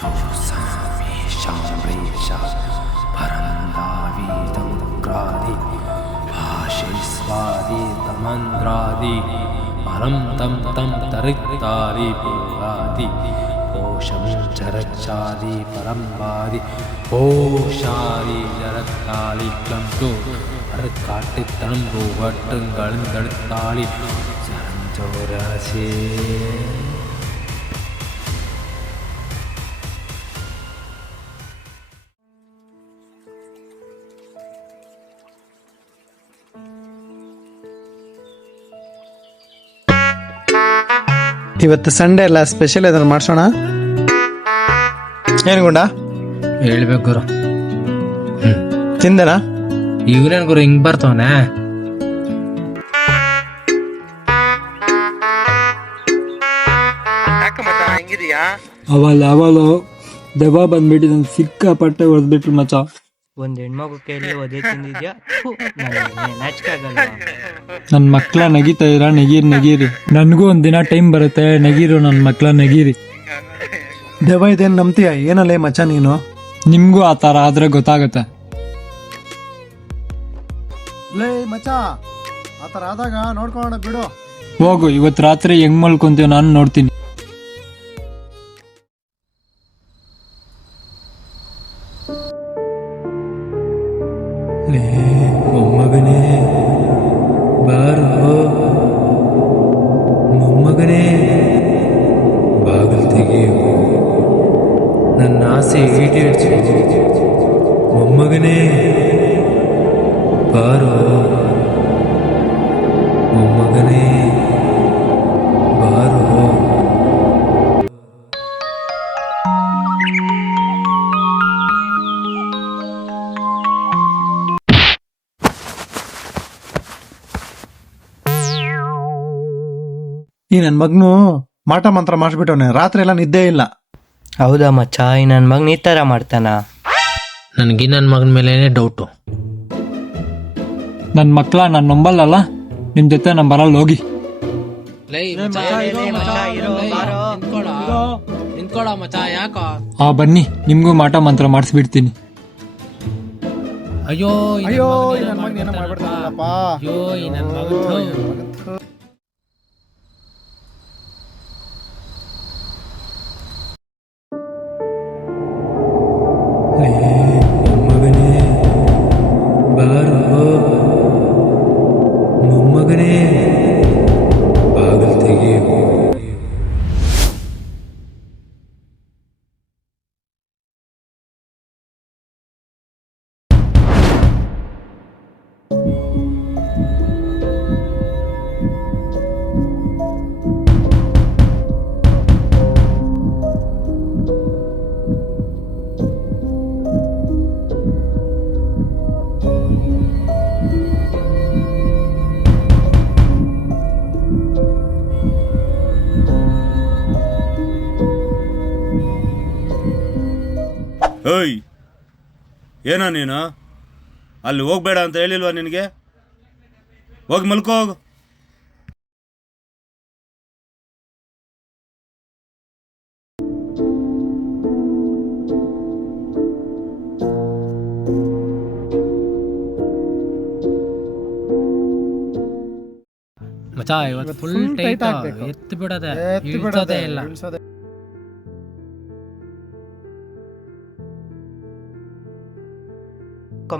ಶೋಸಾಮಿ ಶಾಂಬ್ರೇಶ ಪರಂದಾವೀತಮುಗ್ರಾದಿ ಭಾಷೆ ಸ್ವಾದಿ ತಮಂದ್ರಾದಿ ಪರಂ ತಂ ತಂ ತರಿತ್ತಾದಿ ಪೂರಾದಿ ಕೋಶಂ ಚರಚ್ಚಾದಿ ಪರಂಬಾದಿ ஓஷாரி ஜரத்தாளி கிளம்பு அறுக்காட்டு தனம்பு வட்டுங்களுந்தடுத்தாளி சரஞ்சோராசே ಇವತ್ತು ಸಂಡೇ ಅಲ್ಲ, ಸ್ಪೆಷಲ್ ಏನಾದ್ರು ಮಾಡ್ಸೋಣ. ಏನು ಗುಂಡ ಹೇಳ್ಬೇಕು ಗುರು. ತಿಂದನಾ? ಇವ್ರೇನ್ ಗುರು ಹಿಂಗ್ ಬರ್ತವನೆ? ಅವಳು ದೆವ್ವ ಬಂದ್ಬಿಟ್ಟು ನನ್ ಸಿಕ್ಕಾಪಟ್ಟೆ ಹೊಡೆದ್ಬಿಟ್ರು ಮಚ್ಚ. ಒಂದ್ ಹೆಣ್ಮಗು ಕೈಲಿ ಒದೆ ತಿಂದಿದ್ಯಾ? ನಾಚಿಕೆ ಆಗಲ್ಲ? ನನ್ ಮಕ್ಳ ನಗಿತಾ ಇರ, ನಗೀರಿ. ನನ್ಗೂ ಒಂದ್ ದಿನ ಟೈಮ್ ಬರುತ್ತೆ, ನಗೀರು ನನ್ ಮಕ್ಳ ನಗೀರಿ. ದೆವ್ವ ಇದೇನು ನಂಬ್ತೀಯ? ಏನಲ್ಲೇ ಮಚ್ಚ ನೀನು? ನಿಮ್ಗೂ ಆ ತರ ಆದ್ರೆ ಗೊತ್ತಾಗತ್ತೆ. ಲೇ ಮಚ್ಚ, ಆ ಥರ ಆದಾಗ ನೋಡ್ಕೊಳ್ಳೋಣ ಬಿಡು. ಹೋಗು, ಇವತ್ ರಾತ್ರಿ ಹೆಂಗ್ ಮಲ್ಕೊಂತೀವ್ ನಾನು ನೋಡ್ತೀನಿ. ಮೊಮ್ಮಗನೇ ಬಾರೋ, ಮೊಮ್ಮಗನೇ ಬಾಗಿಲು ತೆಗೆಯು, ನನ್ನ ಆಸೆ ಈಡೇರಿಸು. ಮೊಮ್ಮಗನೇ ಬಾರೋ, ಮೊಮ್ಮಗನೇ ಬಾರೋ. ಈ ನನ್ನ ಮಗನು ಮಾಟ ಮಂತ್ರ ಮಾಡಿಸ್ಬಿಟ್ಟವನೆ, ರಾತ್ರಿ ಎಲ್ಲ ನಿದ್ದೆ ಇಲ್ಲ. ಹೌದಾ ಮಚ್ಚ? ಈ ನನ್ ಮಗನ್ ಈ ತರ ಮಾಡ್ತಾನ? ನನ್ಗೆ ನನ್ನ ಮಗನ ಮೇಲೇನೆ ಡೌಟು. ನನ್ ಮಕ್ಳ ನಾನು ನಂಬಲ್ಲಲ್ಲ, ನಿಮ್ ಜೊತೆ ನಾನು ಬರಲ್ಲ, ಹೋಗಿ. ಬನ್ನಿ, ನಿಮ್ಗೂ ಮಾಟ ಮಂತ್ರ ಮಾಡಿಸ್ಬಿಡ್ತೀನಿ. ಅಯ್ಯೋ ಅಯ್ಯೋ ನನ್ನ ಮಗನ ಏನೋ ಮಾಡ್ಬಿಡ್ತಾನಲ್ಲಪ್ಪ. ಅಯ್ಯೋ ಈ ನನ್ನ ಮಗನ ಮೊಮ್ಮಗನೇ ಬಾರೋ, ಮೊಮ್ಮಗನೇ ಬಾಗಿಲು ತೆಗೆಯು. ಓಯ್, ಏನೋ ನೀನು ಅಲ್ಲಿ ಹೋಗ್ಬೇಡ ಅಂತ ಹೇಳಿಲ್ವಾ ನಿನಗೆ? ಹೋಗಿ ಮಲ್ಕೋ ಹೋಗು. ಮಚಾ ಇವತ್ತು ಫುಲ್ ಟೈಟ್ ಆಗ್ಬೇಕು. ಎತ್ತು ಬಿಡದೆ ಇಳಿಸೋದೇ ಇಲ್ಲ.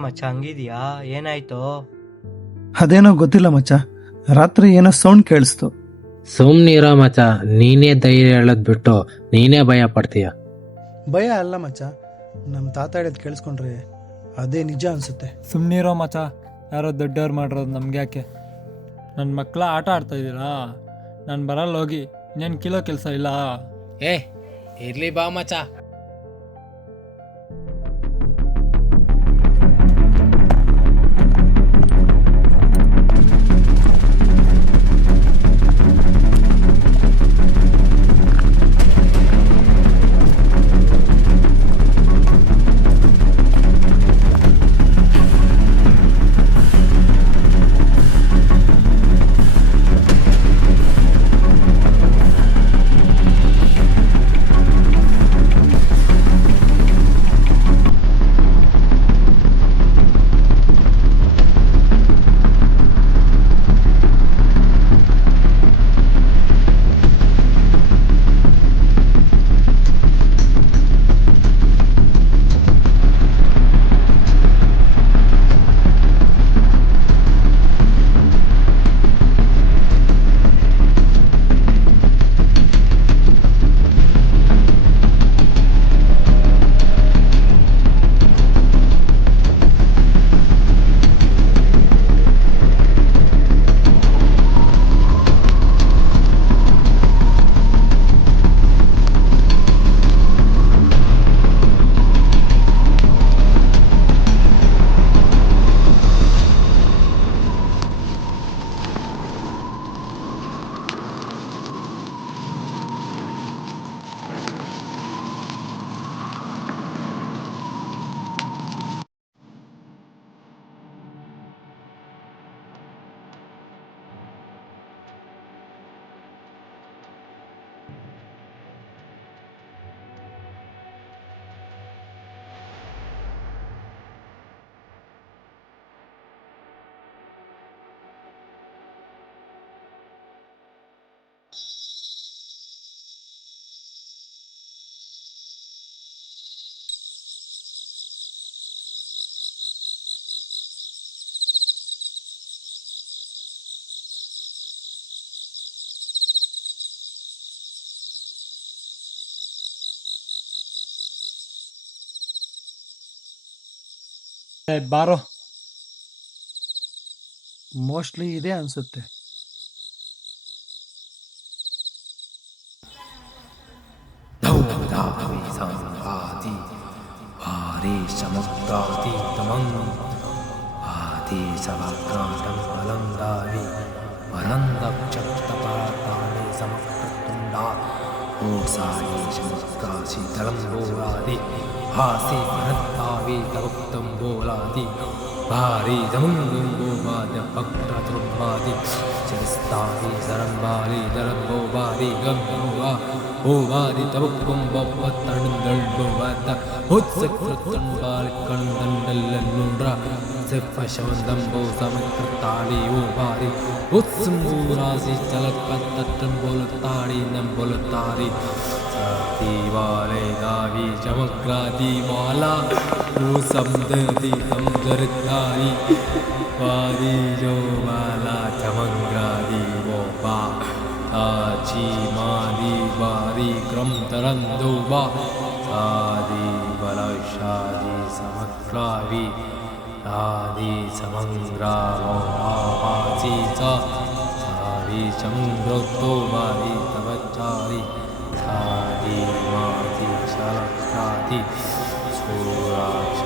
ಮಚ್ಚ ಹಂಗಿದ್ಯಾ? ಏನಾಯ್ತು? ಅದೇನೋ ಗೊತ್ತಿಲ್ಲ ಮಚ್ಚ, ರಾತ್ರಿ ಏನೋ ಸೌಂಡ್ ಕೇಳಿಸ್ತು. ಸುಮ್ನಿರೋ ಮಚ, ನೀನೇ ಧೈರ್ಯ ಹೇಳದ್ ಬಿಟ್ಟು ನೀನೇ ಭಯ ಪಡ್ತೀಯ. ಭಯ ಅಲ್ಲ ಮಚ್ಚ, ನಮ್ಮ ತಾತ ಹೇಳಿದ್ ಕೇಳಿಸ್ಕೊಂಡ್ರೆ ಅದೇ ನಿಜ ಅನ್ಸುತ್ತೆ. ಸುಮ್ನಿರೋ ಮಚ, ಯಾರೋ ದೊಡ್ಡವ್ರು ಮಾಡಿರೋದು ನಮ್ಗೆ ಯಾಕೆ? ನನ್ನ ಮಕ್ಳ ಆಟ ಆಡ್ತಾ ಇದ್ದೀರಾ, ನಾನು ಬರಲ್ಲ, ಹೋಗಿ. ಇನ್ನೇನು ಕಿಲೋ ಕೆಲಸ ಇಲ್ಲ. ಇರ್ಲಿ ಬಾ ಮಚ. ಬಾರೋ. ಮೋಸ್ಟ್ಲಿ ಇದೆ ಅನ್ಸುತ್ತೆ. ಸಂಗಾತಿ ಭಾರಿ ಸಮುದ್ರಾತೀತಮಂ ಆದಿ ಸಮಗ್ರಾಟಂ ಬಲಂದಾವಿ ವರಂದಕ್ಷಪ್ತಪರಾತಾನಿ ಸಮಕೃತುಂಡಾ ಓಸಾಯಿ ಸಮುದ್ರಾಸಿ ತಳಂಬೋಲಾದಿ ಹಾಸಿ ವನತ್ತಾವಿ ತವಕ್ತಂಬೋಲಾದಿ ಭಾರಿ ಸಮುಂಗುಂಬೋವಾದ ಭಕ್ತೃಂಬಾದಿ ಚರಿಸ್ತಾವಿ ಸರಂಬಾಲಿ ದರಂಬೋವಾದಿ ಗಂಬೋವಾ ಓವಾದಿ ತವಕ್ಕುಂಬತ್ತಂಡಲ್ಬೋವಾದ ಉತ್ಸಕೃತಂಬಾಲಿ ಕಂಡಂಡಲ್ಲನ್ನುಂಡ್ರ ಸಿಫಶವಂದಂಬೋ ಸಮಕೃತಾಳಿ ಓವಾದಿ ಉತ್ಸಂಬೂರಾಸಿ ಚಲಕತ್ತಂಬೋಲುತ್ತಾಡಿ ನಂಬೋಲುತ್ತಾರಿ दीवाले दावी चमक्रा दीवाला वो समदती समदरतारी वादी जो वाला चमक्रा दीवो बा आची मादी बारी क्रम तरंदो बा सादी बला शादी समक्रावी आदि समंग्रा आवासी सा सारी चमग्रतो बारी तवचारी आदि माति शलक्राति सूराक्ष